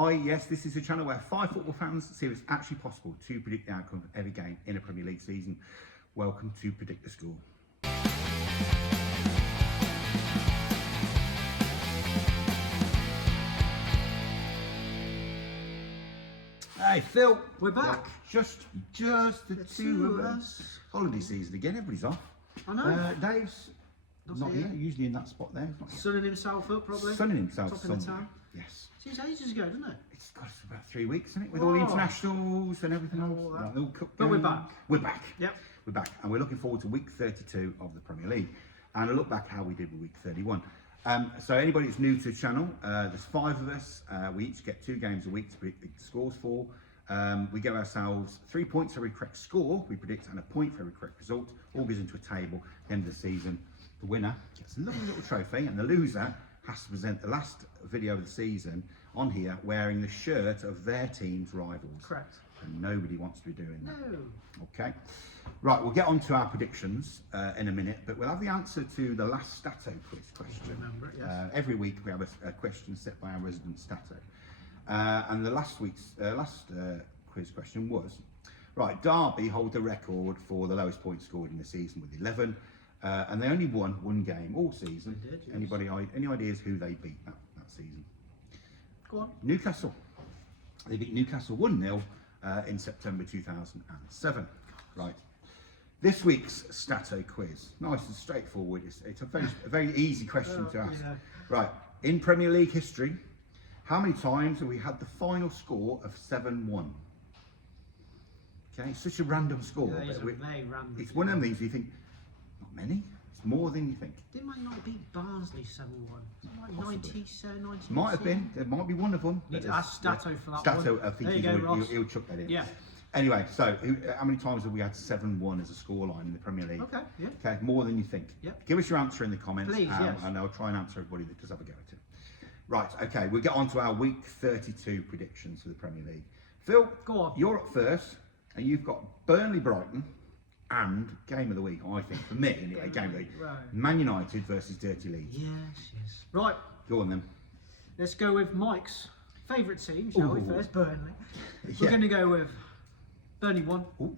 Hi, yes, this is a channel where 5 football fans see if it's actually possible to predict the outcome of every game in a Premier League season. Welcome to Predict the Score. Hey Phil, we're back. Just the two of us. Holiday season again, everybody's off. I know. Dave's not here, usually in that spot there. Sunning himself up, probably. Sunning himself Top of the town. Yes. Seems ages ago, doesn't it? It's got about 3 weeks, isn't it? With all the internationals and everything else. But we're back. We're back. Yep. We're back. And we're looking forward to week 32 of the Premier League. And a look back how we did with week 31. So anybody that's new to the channel, there's 5 of us. We each get 2 games a week to predict the scores for. We give ourselves 3 points for every correct score we predict and a point for every correct result. All goes into a table at the end of the season. The winner gets a lovely little trophy and the loser has to present the last video of the season on here wearing the shirt of their team's rivals. Correct. And nobody wants to be doing that. No. Okay. Right, we'll get on to our predictions in a minute, but we'll have the answer to the last Stato quiz question. Remember it, yes. Every week we have a question set by our resident Stato. And the last week's quiz question was, right, Derby hold the record for the lowest points scored in the season with 11, and they only won 1 game all season. They did, yes. Any ideas who they beat that season? Go on. Newcastle. They beat Newcastle 1-0 in September 2007. Right. This week's Stato quiz, nice and straightforward. It's a very easy question to ask. Yeah. Right, in Premier League history, how many times have we had the final score of 7-1? Okay, it's such a random score. Yeah, it's very random. It's one of them things you think, not many. It's more than you think. Didn't Man United beat Barnsley 7-1? Like 97, 97? Might have been. There might be one of them. Need to ask Stato for that Stato, one. I think There you go, Ross. he'll chuck that in. Yeah. Anyway, so how many times have we had 7-1 as a scoreline in the Premier League? Okay, yeah. Okay, more than you think. Yep. Give us your answer in the comments, Please, yes. and I'll try and answer everybody that does have a go at it. Right, okay, we'll get on to our week 32 predictions for the Premier League. Phil, go on. You're up first, and you've got Burnley Brighton and game of the week, I think, for me, anyway, game of the week. Right. Man United versus Dirty Leeds. Yes. Right, Go on then. let's go with Mike's favourite team, shall we, Ooh. first? Burnley. Yeah. We're going to go with Burnley 1, Ooh.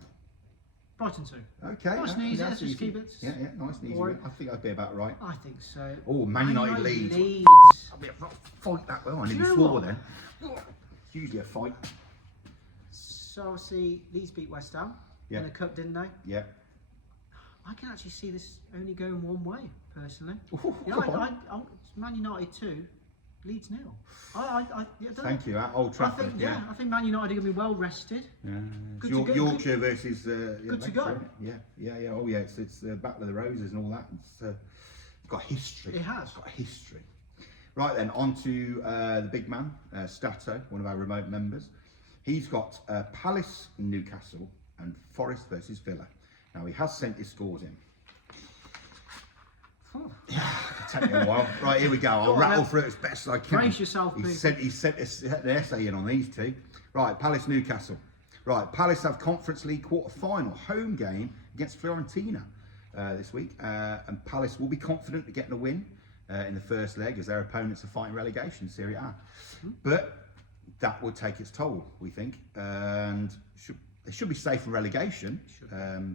Brighton 2. Okay. Nice and easy, that's let's just easy. keep it. Yeah, nice and easy. Alright. I think I'd be about right. I think so. Oh, Man United Leeds. Leeds. I'll be a fight that well. I Do you nearly know swore what? then. It's usually a fight. So obviously Leeds beat West Ham Yeah. in the cup, didn't they? Yeah. I can actually see this only going one way, personally. Ooh, Yeah, go on. Man United 2, Leeds 0. Thank you. At Old Trafford. I think Man United are going to be well rested. Yeah. Good It's to go, Yorkshire versus. good to go. Yeah. Oh yeah. It's the Battle of the Roses and all that. It's got history. It has. It's got history. Right then, on to the big man, Stato, one of our remote members. He's got Palace, Newcastle, and Forest versus Villa. Now he has sent his scores in. Yeah, it'll take me a while. Right, here we go. I'll rattle through it as best as I can. Brace yourself, He people. sent an essay in on these two. Right, Palace, Newcastle. Right, Palace have Conference League quarter-final home game against Fiorentina this week. And Palace will be confident of getting a win in the first leg as their opponents are fighting relegation, Serie A. But that will take its toll, we think. And they should be safe from relegation,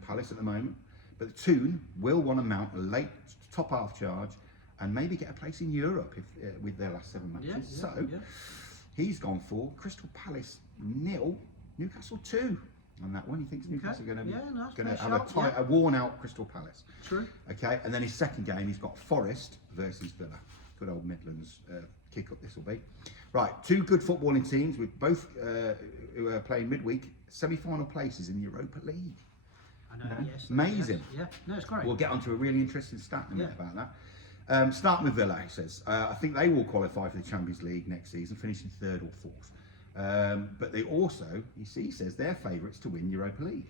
Palace at the moment. But the Toon will want to mount a late top half charge and maybe get a place in Europe with their last 7 matches. He's gone for Crystal Palace 0, Newcastle 2 on that one. He thinks Newcastle are going to have a worn out Crystal Palace. True. Okay, and then his second game, he's got Forest versus Villa. Good old Midlands kick up this will be. Right, 2 good footballing teams with both who are playing midweek semi-final places in the Europa League. I know, yes. Amazing. Yes. Yeah, no, it's great. We'll get onto a really interesting stat in a minute about that. Starting with Villa, he says, I think they will qualify for the Champions League next season, finishing 3rd or 4th. But they also, he says, they're favourites to win Europa League.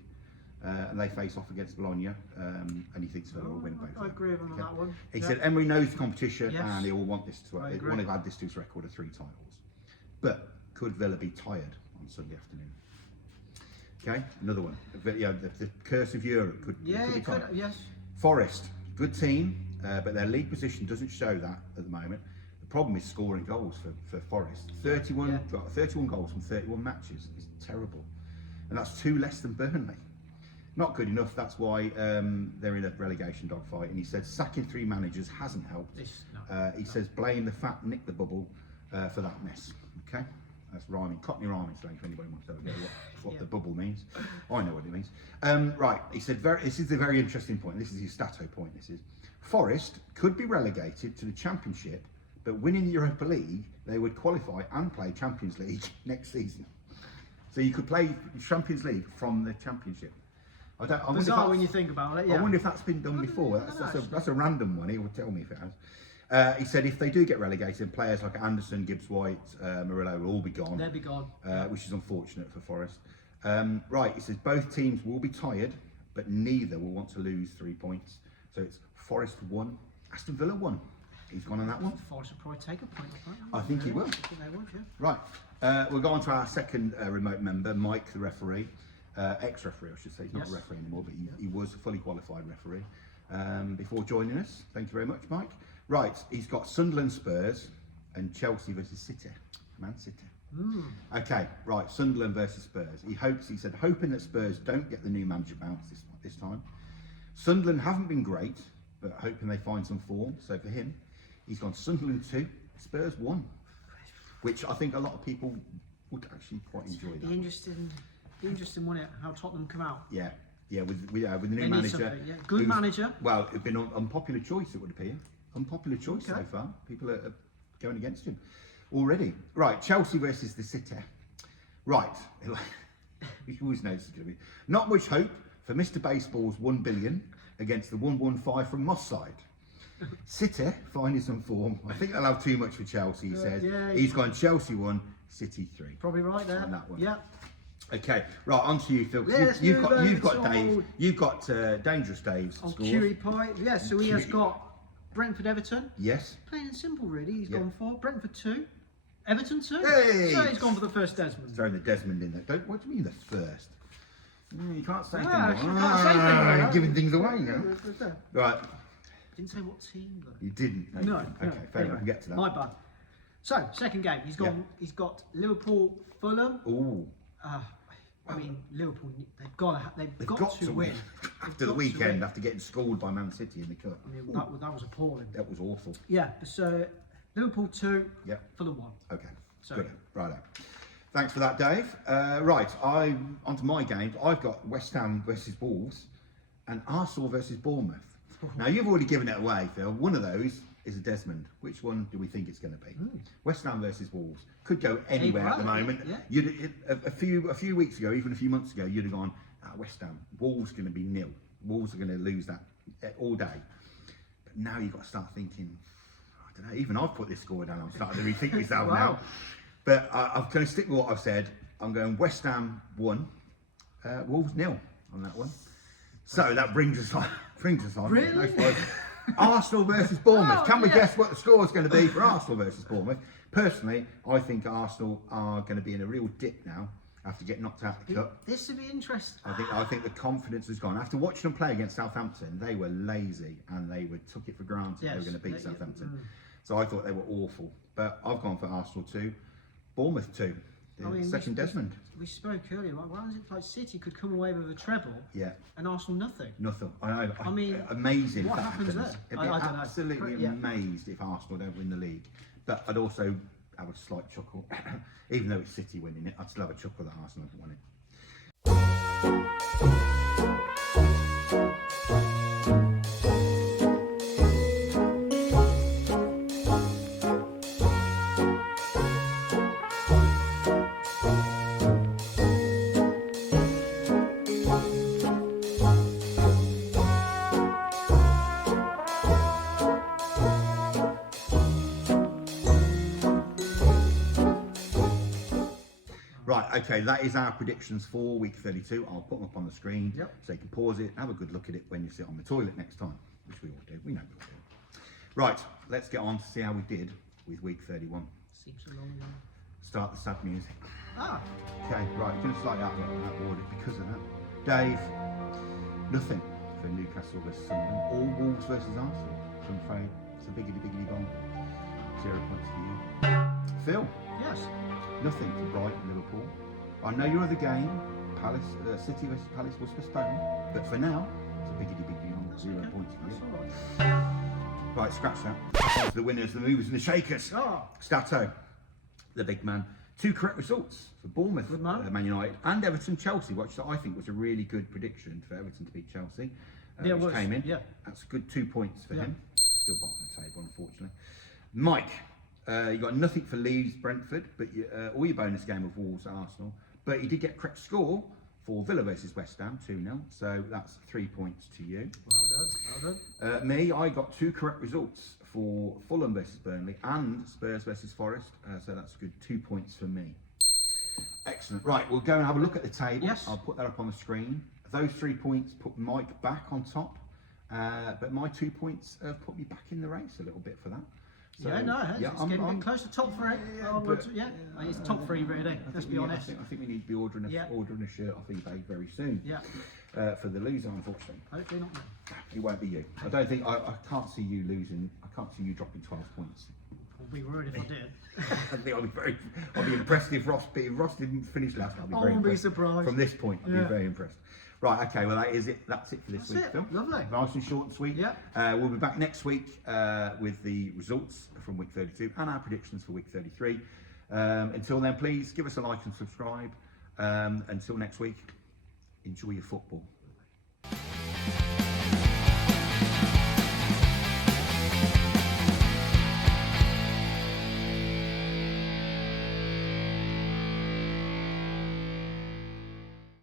And they face off against Bologna, and he thinks Villa will win both. I agree with him on that one. He said Emery knows the competition, Yes. and he will want this to. I He agree. want to add this to his record of 3 titles. But could Villa be tired on Sunday afternoon? Okay, another one. The curse of Europe could be tired. Yes. Forest, good team, but their league position doesn't show that at the moment. The problem is scoring goals for Forest. 31 goals from 31 matches is terrible, and that's 2 less than Burnley. Not good enough. That's why they're in a relegation dogfight. And he said sacking 3 managers hasn't helped. He says blame the fat Nick the Bubble for that mess. Okay, that's rhyming, Cockney rhyming slang for anybody who wants to get what the bubble means. I know what it means. Right, he said this is a very interesting point. This is his stato point. This is Forest could be relegated to the Championship, but winning the Europa League, they would qualify and play Champions League next season. So you could play Champions League from the Championship. I wonder Bizarre when you think about it. Yeah. I wonder if that's been done before. That's a random one. He would tell me if it has. He said if they do get relegated, players like Anderson, Gibbs White, Murillo will all be gone. They'll be gone. Which is unfortunate for Forest. Right, he says both teams will be tired, but neither will want to lose 3 points. So it's Forest 1, Aston Villa 1. He's gone on that one. Forest will probably take a point off that. I think he will. I think they would, yeah. Right, we'll go on to our second remote member, Mike, the referee. Ex-referee, I should say. He's not a referee anymore, but he was a fully qualified referee before joining us. Thank you very much, Mike. Right, he's got Sunderland, Spurs, and Chelsea versus City. Man City. Okay, right, Sunderland versus Spurs. He said, hoping that Spurs don't get the new manager bounce this time. Sunderland haven't been great, but hoping they find some form. So for him, he's gone Sunderland 2, Spurs 1, which I think a lot of people would actually quite enjoy that. Interesting, wasn't it? How Tottenham come out. Yeah, with the new manager. Yeah. Good manager. Well, it'd been an unpopular choice, it would appear. Unpopular choice so far. People are going against him already. Right, Chelsea versus the City. Right, you always know this is going to be not much hope for Mr. Baseball's 1 billion against the 115 from Moss side. City finding some form. I think they'll have too much for Chelsea. He says he's gone Chelsea 1, City 3. Probably right there. On that one. Yeah. Okay, right, on to you, Phil. You've got Dave. You've got Dangerous Dave's on scores. Curie Pie. Yeah, so he has got Brentford Everton. Yes. Plain and simple, really. He's gone for Brentford 2, Everton 2. Hey! So he's gone for the first Desmond. Throwing the Desmond in there. What do you mean the first? You can't say things. You're giving things away now. Right. Didn't say what team though. You didn't. No. Okay, fair enough. We'll get to that. My bad. So second game, he's gone. He's got Liverpool, Fulham. Ooh. I mean, Liverpool. They've got to win. After the weekend, after getting schooled by Man City in the cup. I mean, that was appalling. That was awful. Yeah. So Liverpool 2. Yep. Fulham 1. Okay. So good. Right. Thanks for that, Dave. Right. Onto my games. I've got West Ham versus Wolves, and Arsenal versus Bournemouth. Now you've already given it away, Phil. One of those is a Desmond. Which one do we think it's going to be? West Ham versus Wolves could go anywhere at the moment. Yeah. A few weeks ago, even a few months ago, you'd have gone West Ham. Wolves going to be 0. Wolves are going to lose that all day. But now you've got to start thinking. I don't know. Even I've put this score down. I'm starting to rethink myself now. But I'm going to stick with what I've said. I'm going West Ham 1, Wolves 0 on that one. So that brings us on. Really? Arsenal versus Bournemouth. Can we guess what the score is going to be for Arsenal versus Bournemouth? Personally, I think Arsenal are going to be in a real dip now after getting knocked out of the cup. This would be interesting. I think the confidence has gone. After watching them play against Southampton, they were lazy and they took it for granted they were going to beat Southampton. So I thought they were awful. But I've gone for Arsenal 2, Bournemouth 2. Second Desmond. We spoke earlier. Why is it like City could come away with a treble? Yeah. And Arsenal nothing. Nothing. I mean, amazing. What happens there? I'd be absolutely amazed if Arsenal don't win the league. But I'd also have a slight chuckle, even though it's City winning it. I'd still have a chuckle that Arsenal haven't won it. Okay, that is our predictions for week 32. I'll put them up on the screen so you can pause it, have a good look at it when you sit on the toilet next time, which we all do. We know we all do. Right, let's get on to see how we did with week 31. Seems so long now. Start the sad music. Okay, right, going to slide out order because of that. Dave, nothing for Newcastle versus Sunderland. All Wolves versus Arsenal. So I'm afraid it's a biggity bomb. 0 points for you. Phil, Yes. nothing for Brighton, Liverpool. I know your other game, Palace, City versus Palace, was postponed, but for now, it's a biggity on That's 0 okay. points for That's you. all right. Right, scratch that. The winners, the movers, and the shakers. Oh, Stato, the big man. 2 correct results for Bournemouth, Good man. Man United, and Everton, Chelsea, which I think was a really good prediction for Everton to beat Chelsea, Yeah, it which was, came in. yeah. That's a good 2 points for Yeah. him. Still bottom of the table, unfortunately. Mike, you got nothing for Leeds, Brentford, but all your bonus game of Wolves, Arsenal. But you did get correct score for Villa versus West Ham, 2-0. So that's 3 points to you. well done. Well done. Me, I got 2 correct results for Fulham versus Burnley and Spurs versus Forest. So that's a good 2 points for me. Excellent. Right, we'll go and have a look at the table. Yes. I'll put that up on the screen. Those 3 points put Mike back on top. But my 2 points have put me back in the race a little bit for that. So, Yeah, no, it's getting close to top 3. but- Yeah, it's top 3 really. Let's be honest. I think we need to be ordering Yeah. a shirt off eBay very soon. Yeah, For the loser, unfortunately. hopefully not me. It won't be you. I don't think I can't see you losing. I can't see you dropping 12 points. I'll be worried if I did. I think I'll be impressed if Ross didn't finish last. I'll be I very won't be impressed. surprised. From this point, I'll Yeah. be very impressed. Right, okay, well that is it. That's it for this That's week, it. Phil. Lovely. Nice and short and sweet. Yeah. We'll be back next week with the results from week 32 and our predictions for week 33. Until then, please give us a like and subscribe. Until next week, enjoy your football.